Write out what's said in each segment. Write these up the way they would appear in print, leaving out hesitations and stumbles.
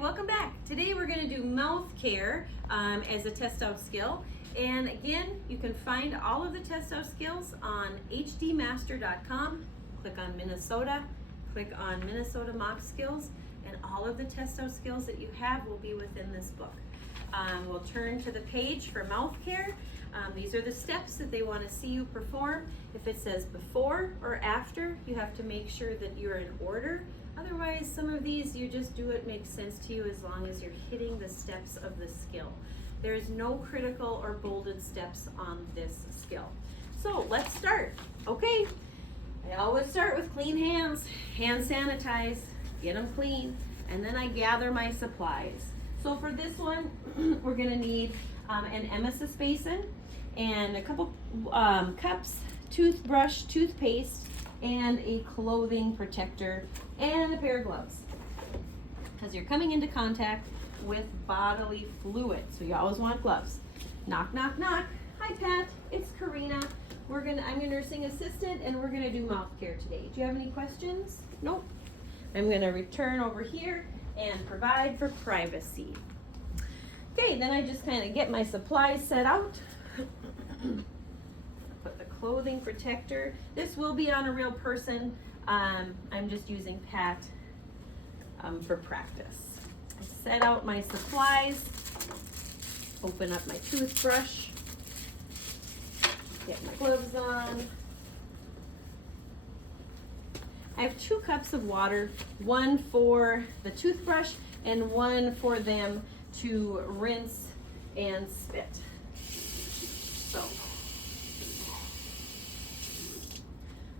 welcome back. Today we're going to do mouth care as a test out skill. And again, you can find all of the test out skills on hdmaster.com. Click on Minnesota, click on Minnesota Mock Skills, and all of the test out skills that you have will be within this book. We'll turn to the page for mouth care. These are the steps that they want to see you perform. If it says before or after, you have to make sure that you're in order. Otherwise, some of these, you just do it makes sense to you as long as you're hitting the steps of the skill. There's no critical or bolded steps on this skill. So let's start. Okay, I always start with clean hands, hand sanitize, get them clean, and then I gather my supplies. So for this one, we're gonna need an emesis basin and a couple cups, toothbrush, toothpaste, and a clothing protector and a pair of gloves, because you're coming into contact with bodily fluid, so you always want gloves. Knock, knock, knock. Hi Pat, it's Karina. I'm your nursing assistant and we're gonna do mouth care today. Do you have any questions? Nope. I'm gonna return over here and provide for privacy. Okay, then I just kind of get my supplies set out. Put the clothing protector. This will be on a real person. I'm just using Pat for practice. I set out my supplies, open up my toothbrush, get my gloves on. I have 2 cups of water, one for the toothbrush and one for them to rinse and spit. So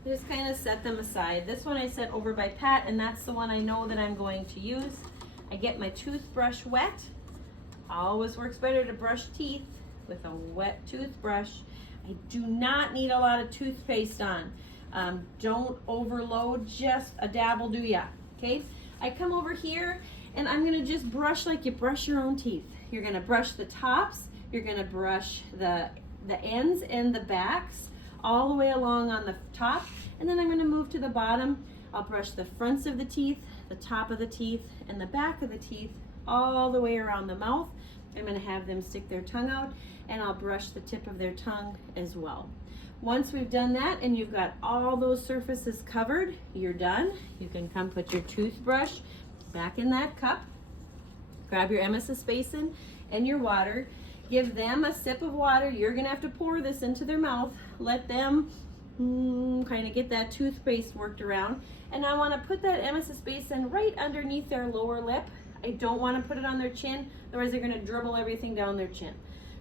just kind of set them aside. This one I set over by Pat, and that's the one I know that I'm going to use. I get my toothbrush wet. Always works better to brush teeth with a wet toothbrush. I do not need a lot of toothpaste on. Don't overload, just a dab will do ya, okay? I come over here and I'm gonna just brush like you brush your own teeth. You're gonna brush the tops, you're gonna brush the ends and the backs all the way along on the top, and then I'm gonna move to the bottom. I'll brush the fronts of the teeth, the top of the teeth, and the back of the teeth all the way around the mouth. I'm gonna have them stick their tongue out, and I'll brush the tip of their tongue as well. Once we've done that and you've got all those surfaces covered, you're done. You can come put your toothbrush back in that cup, grab your emesis basin and your water, give them a sip of water. You're gonna have to pour this into their mouth, let them kind of get that toothpaste worked around. And I wanna put that emesis basin right underneath their lower lip. I don't wanna put it on their chin, otherwise they're gonna dribble everything down their chin.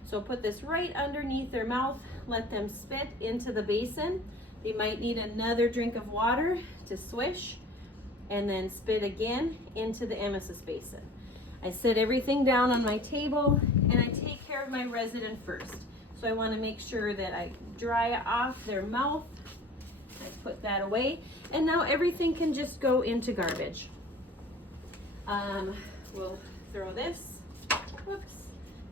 So put this right underneath their mouth, let them spit into the basin. They might need another drink of water to swish, and then spit again into the emesis basin. I set everything down on my table and I take care of my resident first. So I want to make sure that I dry off their mouth. I put that away, and now everything can just go into garbage. We'll throw this. Whoops.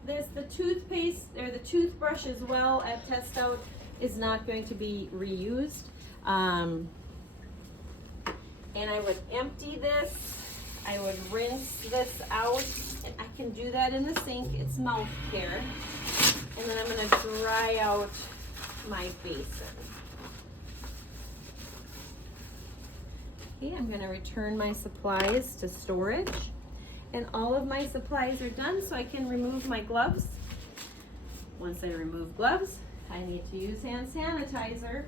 The toothpaste or the toothbrush as well at test out is not going to be reused. And I would empty this, I would rinse this out, and I can do that in the sink. It's mouth care. And then I'm gonna dry out my basin. Okay, I'm gonna return my supplies to storage. And all of my supplies are done, so I can remove my gloves. Once I remove gloves, I need to use hand sanitizer.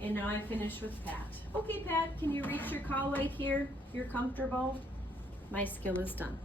And now I'm finished with Pat. Okay, Pat, can you reach your call light here? You're comfortable? My skill is done.